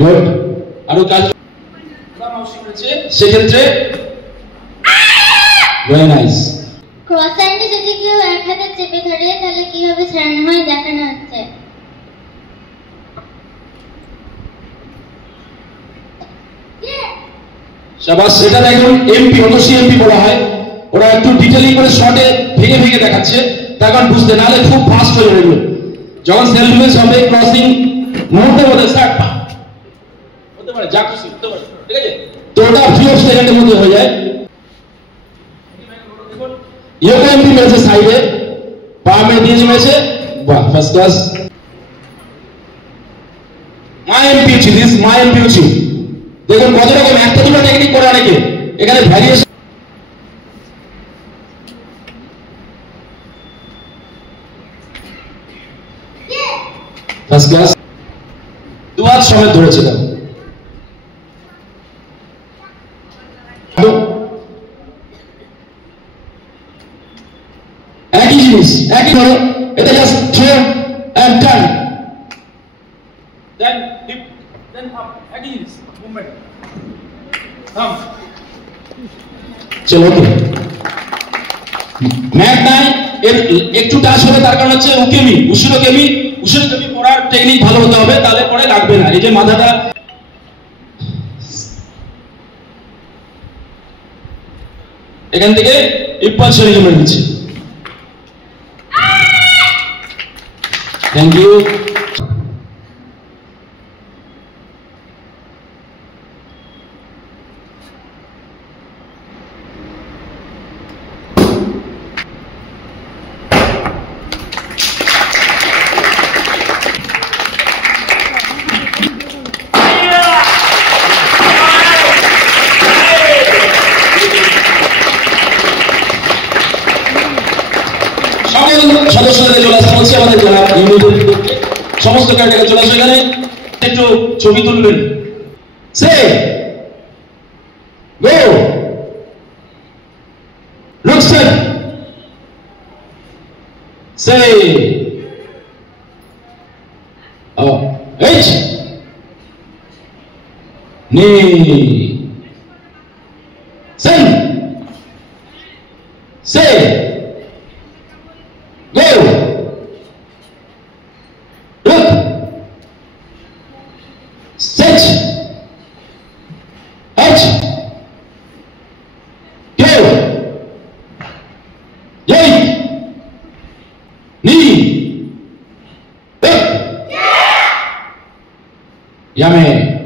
গুড। আরো কাজ সেক্ষেত্রে ভেরি নাইস। ক্রসান্টে যদি কেউ এক হাতে চেপে ধরে তাহলে কিভাবে ছাড়ানো হয় দেখানো হচ্ছে। শাবাশ। সেটা দেখুন এমপি, অনসি এমপি বলা হয়। ওরা একটু ডিটেইলিং করে শর্টে ভেঙে ভেঙে দেখাচ্ছে, তার কারণ বুঝতে, নাহলে খুব ফাস্ট হয়ে যাবে। যখন সেলফ ডিফেন্স হবে ক্রসিং মুহূর্তের মধ্যে স্টার্ট হতে পারে, যা খুশি হতে পারে, ঠিক আছে? তো ওটা ফিউ অফ সেকেন্ডের মধ্যে হয়ে যায়। ইয়োগা এমপি মেরেছে সাইডে, পা মেরে দিয়েছে মেরেছে, বাহ ফার্স্ট ক্লাস। মা এমপি উচিত, দিস মা এমপি উচিত। দেখুন কত রকম একটা দুটো টেকনিক করে অনেকে, এখানে ভ্যারিয়েশন। First class. দু হাত সমেত ধরেছে। একই জিনিস, একই ধরো, এটা just throw and turn, then hip, then up, একই জিনিস মুভমেন্ট। থাম। চলো ওকে। ম্যাট নাই, এর একটু টাচ হবে, তার কারণ হচ্ছে উকেমি, উশুরো কেমি। উশুরো কেমি পড়ার টেকনিক ভালো হতে হবে, তাহলে পরে লাগবে না। এই যে মাথাটা এখান থেকে ইম্পালশন এলিমেন্ট দিচ্ছি। Thank you. সদস্যদের চলে আসতে বলছি, আমাদের যারা ইউনিটের সমস্ত ক্যারেক্টার চলে আসবে এখানে, একটু ছবি তুলবেন। সে গো লুকসেন, সে এইচ নি সেন, সে go, look, set, H, go, yoik, knee, look, yame.